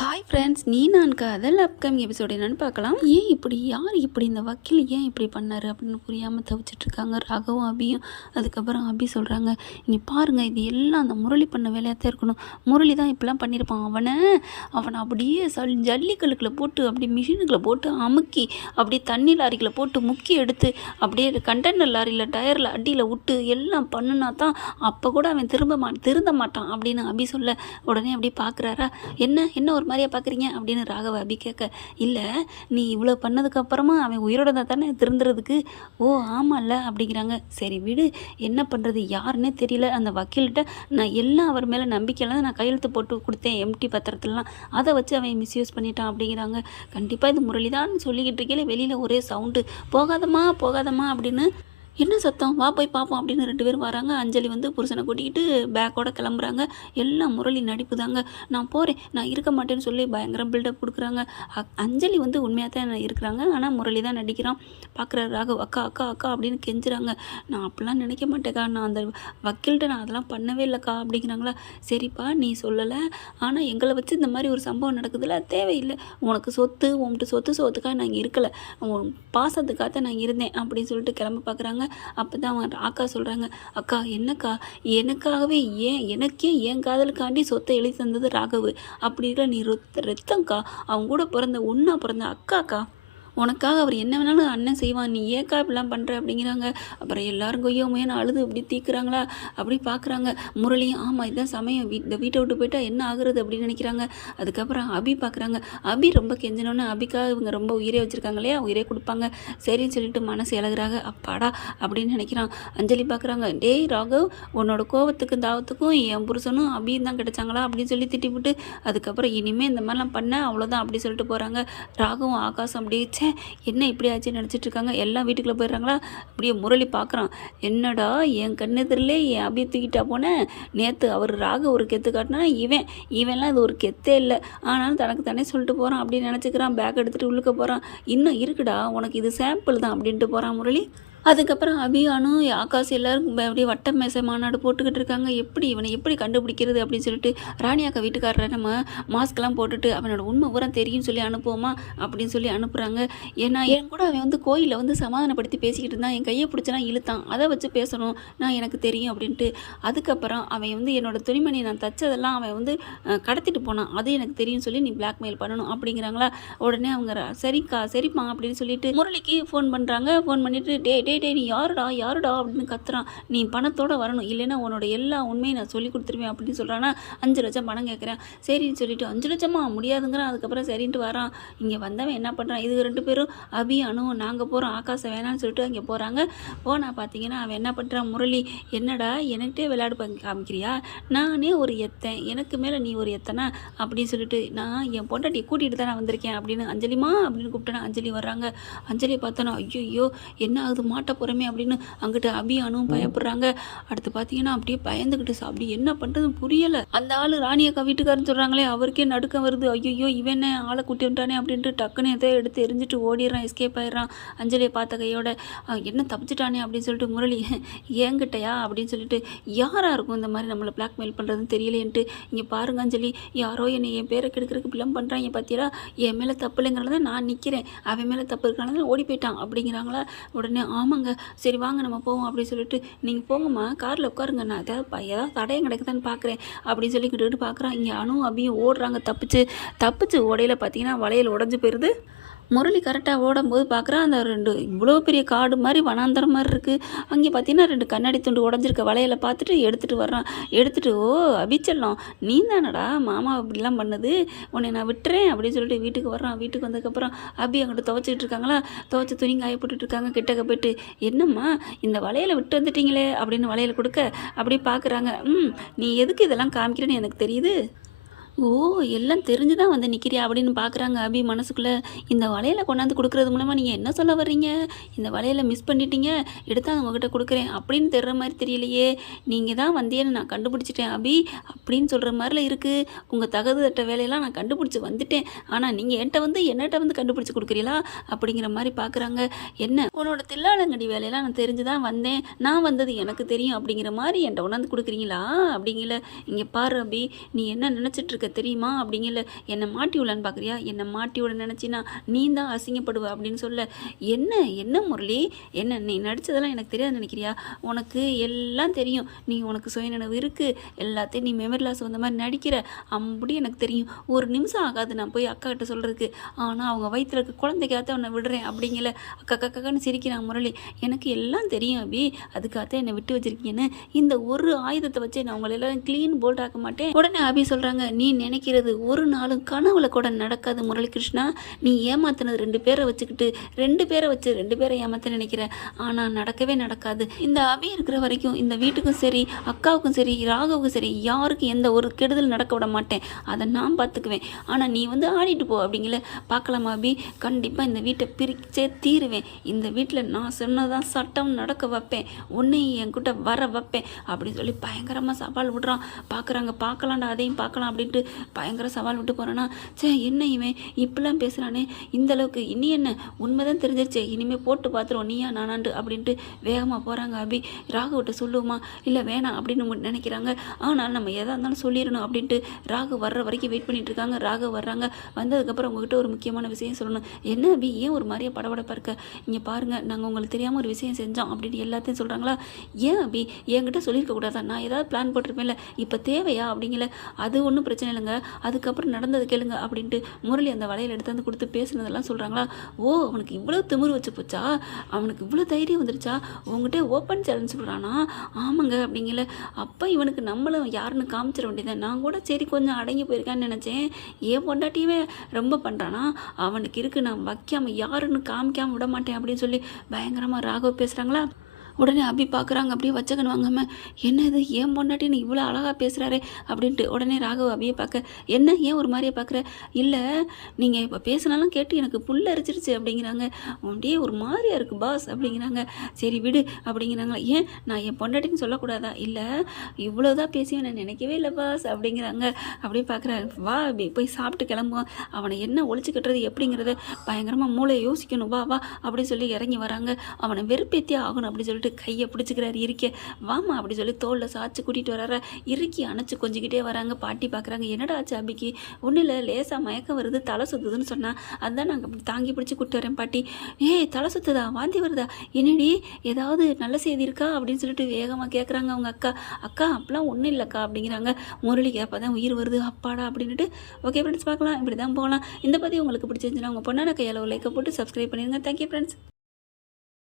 Hi friends நீ நான் காதல் அப்கமிங் எபிசோடு என்னென்னு பார்க்கலாம். ஏன் இப்படி யார் இப்படி இந்த வக்கீல்? ஏன் இப்படி பண்ணார் அப்படின்னு புரியாமல் தவிச்சிட்டு இருக்காங்க ராகவும் அபியும். அதுக்கப்புறம் அபி சொல்கிறாங்க நீ பாருங்கள் இது எல்லாம் அந்த முரளி பண்ண வேலையாக தான் இருக்கணும். முரளி தான் இப்படிலாம் பண்ணியிருப்பான். அவனை அவனை அப்படியே சல் ஜல்லிக்கல்லுக்குள்ள போட்டு அப்படியே மிஷினுக்குள்ள போட்டு அமுக்கி அப்படியே தண்ணி லாரிகில் போட்டு முக்கி எடுத்து அப்படியே கண்டெய்னர் லாரியில் டயரில் அடியில் விட்டு எல்லாம் பண்ணுனா தான் அப்போ கூட அவன் திரும்ப மா திருந்த மாட்டான். அப்படின்னு அபி சொல்ல உடனே அப்படியே பார்க்குறாரா என்ன என்ன ஒரு மாதிரியா பார்க்குறீங்க அப்படின்னு ராகவ அபி கேட்க இல்லை நீ இவ்வளோ பண்ணதுக்கப்புறமா அவன் உயிரோட தான் தானே திருந்துறதுக்கு? ஓ ஆமாம்ல அப்படிங்கிறாங்க. சரி விடு என்ன பண்ணுறது யாருன்னே தெரியல. அந்த வக்கீல்கிட்ட நான் எல்லாம் அவர் மேலே நம்பிக்கையில தான் நான் கையெழுத்து போட்டு கொடுத்தேன் எம்டி பத்திரத்துலலாம். அதை வச்சு அவன் மிஸ்யூஸ் பண்ணிட்டான் அப்படிங்கிறாங்க. கண்டிப்பாக இது முரளிதான் சொல்லிக்கிட்டு இருக்கையில வெளியில் ஒரே சவுண்டு. போகாதம்மா போகாதம்மா அப்படின்னு என்ன சத்தம்? வா போய் பார்ப்போம் அப்படின்னு ரெண்டு பேரும் வராங்க. அஞ்சலி வந்து புருஷனை கூட்டிக்கிட்டு பேக்கோட கிளம்புறாங்க. எல்லாம் முரளி நடிப்பு தாங்க நான் போகிறேன் நான் இருக்க மாட்டேன்னு சொல்லி பயங்கர பில்டப் கொடுக்குறாங்க. அஞ்சலி வந்து உண்மையாக தான் இருக்கிறாங்க. ஆனால் முரளி தான் நடிக்கிறான். பார்க்குற ராகவ். அக்கா அக்கா அக்கா அப்படின்னு கெஞ்சுறாங்க. நான் அப்படிலாம் நினைக்க மாட்டேக்கா. நான் அந்த வக்கீல்கிட்ட நான் அதெல்லாம் பண்ணவே இல்லைக்கா அப்படிங்கிறாங்களா. சரிப்பா நீ சொல்லலை. ஆனால் எங்களை வச்சு இந்த மாதிரி ஒரு சம்பவம் நடக்குதுல. தேவையில்லை. உனக்கு சொத்து உன்கிட்ட சொத்து சொத்துக்காக நான் இருக்கலை. உன் பாசத்துக்காக தான் நான் இருந்தேன் அப்படின்னு சொல்லிட்டு கிளம்ப பார்க்குறாங்க அப்போ தான் அவங்க அக்கா சொல்கிறாங்க அக்கா என்னக்கா? எனக்காகவே ஏன் எனக்கே என் காதலுக்காண்டி சொத்தை எழுதி தந்தது ராகவு. அப்படி இல்லை நீ ரத்தம்க்கா? அவங்க கூட பிறந்த ஒன்றா பிறந்த அக்காக்கா? உனக்காக அவர் என்ன வேணாலும் அண்ணன் செய்வான் நீ ஏக்கா இப்படிலாம் பண்ணுற அப்படிங்கிறாங்க. அப்புறம் எல்லாரும் கொய்யோமையான அழுது இப்படி தீக்குறாங்களா? அப்படி பார்க்குறாங்க முரளியும் ஆமாம் இதுதான் சமயம். வீ இந்த வீட்டை விட்டு போயிட்டா என்ன ஆகுறது அப்படின்னு நினைக்கிறாங்க. அதுக்கப்புறம் அபி பார்க்குறாங்க அபி ரொம்ப கெஞ்சினோன்னு அபிக்காக இவங்க ரொம்ப உயிரே வச்சுருக்காங்க இல்லையா உயிரே கொடுப்பாங்க. சரின்னு சொல்லிட்டு மனசு இழகுறாங்க அப்பாடா அப்படின்னு நினைக்கிறான். அஞ்சலி பார்க்குறாங்க டேய் ராகவ் உன்னோட கோவத்துக்கும் தாவத்துக்கும் என் புருஷனும் அபியும் தான் கிடைச்சாங்களா? அப்படின்னு சொல்லி திட்டிவிட்டு அதுக்கப்புறம் இனிமேல் இந்த மாதிரிலாம் பண்ண அவ்வளோதான் அப்படி சொல்லிட்டு போகிறாங்க ராகவும் ஆகாசம் அப்படியே ச்சே என்ன இப்படி ஆச்சு நினச்சிட்டு இருக்காங்க. எல்லாம் வீட்டுக்குள்ளே போயிடுறாங்களா? அப்படியே முரளி பார்க்குறான் என்னடா என் கண்ணெதிரிலே என் அப்படியே தூக்கிட்டா போனேன் நேற்று அவர் ராக ஒரு கெத்து காட்டினா இவன் இவன்லாம் இது ஒரு கெத்தே இல்லை. ஆனாலும் தனக்கு தானே சொல்லிட்டு போகிறான் அப்படின்னு நினச்சிக்கிறான். பேக் எடுத்துகிட்டு உள்ளுக்க போகிறான் இன்னும் இருக்குடா உனக்கு இது சாம்பிள் தான் அப்படின்ட்டு போகிறான் முரளி. அதுக்கப்புறம் அபியானு ஆகாஷ் எல்லோரும் அப்படியே வட்ட மேசை மாநாடு போட்டுக்கிட்டு இருக்காங்க. எப்படி இவனை எப்படி கண்டுபிடிக்கிறது அப்படின்னு சொல்லிட்டு ராணி அக்கா வீட்டுக்காரரை நம்ம மாஸ்க்லாம் போட்டுட்டு அவனோட உண்மை பூரா தெரியும்னு சொல்லி அனுப்புவோமா அப்படின்னு சொல்லி அனுப்புகிறாங்க ஏன்னா என் கூட அவன் வந்து கோயிலில் வந்து சமாதானப்படுத்தி பேசிக்கிட்டு இருந்தான். என் கையை பிடிச்சனா இழுத்தான். அதை வச்சு பேசணும். நான் எனக்கு தெரியும் அப்படின்ட்டு. அதுக்கப்புறம் அவன் வந்து என்னோட துணிமணி நான் தச்சதெல்லாம் அவன் வந்து கடத்திட்டு போனான். அது எனக்கு தெரியும் சொல்லி நீ பிளாக்மெயில் பண்ணணும் அப்படிங்கிறாங்களா? உடனே அவங்க சரிக்கா சரிப்பா அப்படின்னு சொல்லிட்டு முரளிக்கு ஃபோன் பண்ணுறாங்க ஃபோன் பண்ணிட்டு டே டே டே நீ யாருடா? யாருடா? அப்படின்னு கத்துறான். நீ பணத்தோட வரணும். இல்லைன்னா உன்னோட எல்லா உண்மையும் நான் சொல்லி கொடுத்துருவேன் அப்படின்னு சொல்கிறான்னா அஞ்சு லட்சம் பணம் கேட்குறேன் சரின்னு சொல்லிட்டு அஞ்சு லட்சமா? முடியாதுங்கிறான். அதுக்கப்புறம் சரின்ட்டு வரான். இங்கே வந்தவன் என்ன பண்ணுறான் இது ரெண்டு பேரும் அபி அணு நாங்கள் போகிறோம் ஆகாசம் வேணாம்னு சொல்லிட்டு அங்கே போகிறாங்க போனால் பார்த்தீங்கன்னா அவன் என்ன பண்ணுறான் முரளி என்னடா எனக்கிட்டே விளையாடு காமிக்கிறியா? நானே ஒரு எத்தன். எனக்கு மேலே நீ ஒரு எத்தனா? அப்படின்னு சொல்லிட்டு நான் என் பொண்டாட்டியை கூட்டிகிட்டு தான் நான் வந்திருக்கேன். அப்படின்னு அஞ்சலிமா அப்படின்னு கூப்பிட்டேன் அஞ்சலி வர்றாங்க. அஞ்சலி பார்த்தோன்னா ஐயோ என்ன ஆகுது? போகிறோமே அப்படின்னு அங்கிட்டு அபியானும் பயப்படுறாங்க. அடுத்து பார்த்தீங்கன்னா அப்படியே பயந்துக்கிட்டு அப்படி என்ன பண்ணுறதுன்னு புரியலை. அந்த ஆள் ராணி அக்கா வீட்டுக்காரன்னு சொல்கிறாங்களே அவருக்கே நடுக்கம் வருது. ஐயோ இவன் ஆளை கூட்டி வந்துட்டானே அப்படின்ட்டு டக்குன்னு எதை எடுத்து எரிஞ்சிட்டு ஓடிடுறான் எஸ்கேப் ஆயிடுறான். அஞ்சலியை பார்த்த கையோட "அஹ், என்ன தப்பிச்சிட்டானே? அப்படின்னு சொல்லிட்டு முரளி ஏங்கிட்டயா? அப்படின்னு சொல்லிட்டு யாராக இருக்கும் இந்த மாதிரி நம்மளை பிளாக்மெயில் பண்ணுறதுன்னு தெரியலேன்ட்டு இங்கே பாருங்க அஞ்சலி யாரோ என்னை என் பேரை கெடுக்கிறதுக்கு பிளம் பண்ணுறாங்க பார்த்தீங்களா என் மேலே தப்பு இல்லைங்கிறத நான் நிற்கிறேன் அவன் மேலே தப்பு இருக்கிறனால ஓடி போயிட்டான். அப்படிங்கிறாங்களா? உடனே ஆமாங்க. சரி வாங்க நம்ம போவோம் அப்படின்னு சொல்லிட்டு நீங்கள் போங்கம்மா காரில் உட்காருங்க. நான் ஏதாவது ஏதாவது தடையம் கிடைக்குதான்னு பார்க்குறேன் அப்படின்னு சொல்லி கிட்டுக்கிட்டு பார்க்குறான் இங்கே அணு அப்படியே ஓடுறாங்க. தப்பிச்சு தப்பிச்சு உடையில பார்த்தீங்கன்னா வளையல் உடஞ்சி போயிடுது முரளி கரெக்டாக ஓடும்போது பார்க்குறான் அந்த ரெண்டு இவ்வளோ பெரிய காடு மாதிரி வனாந்தரம் மாதிரி இருக்குது அங்கே பார்த்தீங்கன்னா ரெண்டு கண்ணாடி துண்டு உடஞ்சிருக்க வளையலை பார்த்துட்டு எடுத்துகிட்டு வர்றான். எடுத்துகிட்டு ஓ அபிச்செல்லம் நீ தானடா மாமா இப்படிலாம் பண்ணுது. உன்னை நான் விட்டுறேன் அப்படின்னு சொல்லிட்டு வீட்டுக்கு வர்றான். வீட்டுக்கு வந்ததுக்கப்புறம் அபி அங்கிட்ட துவைச்சிட்டு இருக்காங்களா? துவைச்சி துணி காய போட்டுட்டு இருக்காங்க கிட்டக்க போயிட்டு என்னம்மா இந்த வளையலை விட்டு வந்துட்டீங்களே அப்படின்னு வளையல் கொடுக்க அப்படி பார்க்குறாங்க. ம் நீ எதுக்கு இதெல்லாம் காமிக்கிறேன்னு எனக்கு தெரியுது. ஓ எல்லாம் தெரிஞ்சு தான் வந்து நிற்கிறியா அப்படின்னு பார்க்குறாங்க அபி மனசுக்குள்ளே. இந்த வலையில் கொண்டாந்து கொடுக்குறது மூலமாக நீங்கள் என்ன சொல்ல வர்றீங்க? இந்த வலையில் மிஸ் பண்ணிட்டீங்க எடுத்தால் உங்ககிட்ட கொடுக்குறேன் அப்படின்னு தெரிற மாதிரி தெரியலையே. நீங்கள் தான் வந்தியன்னு நான் கண்டுபிடிச்சிட்டேன் அபி அப்படின்னு சொல்கிற மாதிரில இருக்குது உங்கள் தகுதி தட்ட வேலையெல்லாம் நான் கண்டுபிடிச்சி வந்துட்டேன். ஆனால் நீங்கள் என்கிட்ட வந்து என்னட்ட வந்து கண்டுபிடிச்சி கொடுக்குறீங்களா அப்படிங்கிற மாதிரி பார்க்குறாங்க என்ன? உன்னோட தில்லாலங்கடி வேலையெல்லாம் நான் தெரிஞ்சு தான் வந்தேன். நான் வந்தது எனக்கு தெரியும் அப்படிங்கிற மாதிரி என்கிட்ட உணர்ந்து கொடுக்குறீங்களா? அப்படிங்கல. இங்கே பாரு அபி நீ என்ன நினச்சிட்ருக்க இருக்க தெரியுமா? அப்படிங்கல என்னை மாட்டி விடலான்னு பார்க்குறியா என்னை மாட்டி விட நினச்சினா நீ தான் அசிங்கப்படுவ அப்படின்னு சொல்ல என்ன என்ன முரளி? என்ன நீ நடித்ததெல்லாம் எனக்கு தெரியாது நினைக்கிறியா? உனக்கு எல்லாம் தெரியும். நீ உனக்கு சுயநினைவு இருக்குது எல்லாத்தையும் நீ மெமரி லாஸ் வந்த மாதிரி நடிக்கிற. அப்படி எனக்கு தெரியும். ஒரு நிமிஷம் ஆகாது நான் போய் அக்கா கிட்ட சொல்கிறதுக்கு ஆனால் அவங்க வயிற்றில் இருக்க குழந்தைக்காக உன்னை விடுறேன் அப்படிங்கல அக்கா கக்கன்னு சிரிக்கிறான் முரளி. எனக்கு எல்லாம் தெரியும் அபி. அதுக்காக என்னை விட்டு வச்சிருக்கீங்கன்னு. இந்த ஒரு ஆயுதத்தை வச்சு நான் உங்களை எல்லாரும் க்ளீன் போல்ட் ஆக்க மாட்டேன். உடனே அபி சொல்கிறாங்க நீ நினைக்கிறது. ஒரு நாளும் கனவுல கூட நடக்காது முரளிகிருஷ்ணா. நீ ஏமாத்தினது ரெண்டு பேரை வச்சுக்கிட்டு ரெண்டு பேரை வச்சு ரெண்டு பேரை ஏமாத்த நினைக்கிற. ஆனால் நடக்கவே நடக்காது. இந்த அபி இருக்கிற வரைக்கும் இந்த வீட்டுக்கும் சரி அக்காவுக்கும் சரி ராகவுக்கும் சரி யாருக்கும் எந்த ஒரு கெடுதல் நடக்க விட மாட்டேன். அதை நான் பார்த்துக்குவேன் ஆனால் நீ வந்து ஆடிட்டு போ அப்படிங்கல. பார்க்கலாமா அபி? கண்டிப்பாக இந்த வீட்டை பிரிச்சே தீருவேன். இந்த வீட்டில் நான் சொன்னதான் சட்டம் நடக்க வைப்பேன். உன்னையும் என்கிட்ட வர வைப்பேன். அப்படின்னு சொல்லி பயங்கரமாக சவால் விடுறான். பார்க்குறாங்க பார்க்கலாம்டா அதையும் பார்க்கலாம் அப்படின்ட்டு பயங்கர சவால் விட்டு போகிறான்னா சே என்ன இவன்? இப்படிலாம் பேசுகிறானே இந்த அளவுக்கு இனி என்ன? உண்மைதான் தெரிஞ்சிருச்சே. இனிமேல் போட்டு பார்த்துருவோம். நீயா நானாண்டு அப்படின்ட்டு வேகமாக போகிறாங்க அபி. ராகுவிட்ட சொல்லுவோமா? இல்லை வேணாம் அப்படின்னு நினைக்கிறாங்க. ஆனால் நம்ம எதாக இருந்தாலும் சொல்லிடணும் அப்படின்ட்டு ராகு வர்ற வரைக்கும் வெயிட் பண்ணிட்டு இருக்காங்க. ராகு வர்றாங்க. வந்ததுக்கப்புறம் உங்ககிட்ட ஒரு முக்கியமான விஷயம் சொல்லணும். என்ன அபி? ஏன் ஒரு மாதிரியே படபடப்பாக இருக்க? இங்கே பாருங்கள் நாங்கள் உங்களுக்கு தெரியாமல் ஒரு விஷயம் செஞ்சோம் அப்படின்னு எல்லாத்தையும் சொல்கிறாங்களா ஏன் அபி? என்கிட்ட சொல்லியிருக்க கூடாதா? நான் ஏதாவது பிளான் போட்டிருப்பேன்ல. இப்போ தேவையா அப்படிங்கல? அது ஒன்றும் பிரச்சனை கேளுங்க அதுக்கப்புறம் நடந்தது கேளுங்க அப்படின்ட்டு முரளி அந்த வளையல் எடுத்து வந்து கொடுத்து பேசுனதெல்லாம் சொல்கிறாங்களா ஓ அவனுக்கு இவ்வளோ திமிரு வச்சு போச்சா? அவனுக்கு இவ்வளோ தைரியம் வந்துருச்சா? உங்ககிட்ட ஓப்பன் சேலஞ்ச் சொல்கிறானா ஆமாங்க அப்படிங்கல. அப்போ இவனுக்கு நம்மளும் யாருன்னு காமிச்சிட வேண்டியதை நான் கூட சரி கொஞ்சம் அடங்கி போயிருக்கான்னு நினச்சேன். ஏன் பொண்டாட்டியுமே ரொம்ப பண்ணுறானா அவனுக்கு இருக்கு நான் வைக்காம யாருன்னு காமிக்காமல் விட மாட்டேன் அப்படின்னு சொல்லி பயங்கரமாக ராகவ் பேசுகிறாங்களா உடனே அபி பார்க்குறாங்க அப்படியே வச்சக்கன் வாங்காமல் என்ன இது? ஏன் பொண்டாட்டி நீ இவ்வளோ அழகாக பேசுகிறாரே அப்படின்ட்டு உடனே ராகவ் அபியை பார்க்க என்ன? ஏன் ஒரு மாதிரியே பார்க்குற இல்லை நீங்கள் இப்போ பேசினாலும் கேட்டு எனக்கு புல் அரிச்சிருச்சு அப்படிங்கிறாங்க. அப்படியே ஒரு மாதிரியா இருக்குது பாஸ் அப்படிங்கிறாங்க. சரி விடு அப்படிங்கிறாங்க. ஏன்? நான் என் பொண்டாட்டின்னு சொல்லக்கூடாதா? இல்லை இவ்வளோதான் பேசுவேன் நான் நினைக்கவே இல்லை பாஸ் அப்படிங்கிறாங்க. அப்படியே பார்க்குறாங்க வா அபி போய் சாப்பிட்டு கிளம்புவோம். அவனை என்ன ஒழிச்சு கட்டுறது எப்படிங்கிறத பயங்கரமாக மூளையை யோசிக்கணும். வா வா அப்படி சொல்லி இறங்கி வராங்க. அவனை வெறுப்பேத்தியே ஆகணும் அப்படின்னு சொல்லி சொல்லிட்டு கையை பிடிச்சிக்கிறாரு இருக்க. வாமா அப்படி சொல்லி தோளில் சாய்ச்சி கூட்டிகிட்டு வராற இறுக்கி அணைச்சி கொஞ்சிக்கிட்டே வராங்க. பாட்டி பார்க்குறாங்க என்னடா ஆச்சு அபிக்கு? ஒன்றும் இல்லை லேசாக மயக்கம் வருது தலை சுத்துதுன்னு சொன்னால் அதுதான் நாங்கள் அப்படி தாங்கி பிடிச்சி கூப்பிட்டு வரேன் பாட்டி. ஏய் தலை சுத்துதா? வாந்தி வருதா? என்னடி ஏதாவது நல்ல செய்தி இருக்கா? அப்படின்னு சொல்லிட்டு வேகமாக கேட்குறாங்க அவங்க அக்கா. அக்கா அப்பெல்லாம் ஒன்றும் இல்லைக்கா அப்படிங்கிறாங்க. முரளி அப்போ தான் உயிர் வருது. அப்பாடா அப்படின்ட்டு ஓகே ஃப்ரெண்ட்ஸ் பார்க்கலாம். இப்படி தான் போகலாம் இந்த பற்றி உங்களுக்கு பிடிச்சிருந்துச்சுன்னா உங்கள் பொண்ணான கையால் லைக்கை போட்டு சப்ஸ்கிரைப் பண்ணிடுங்க தேங்க்யூ ஃப்ரெண்ட்ஸ்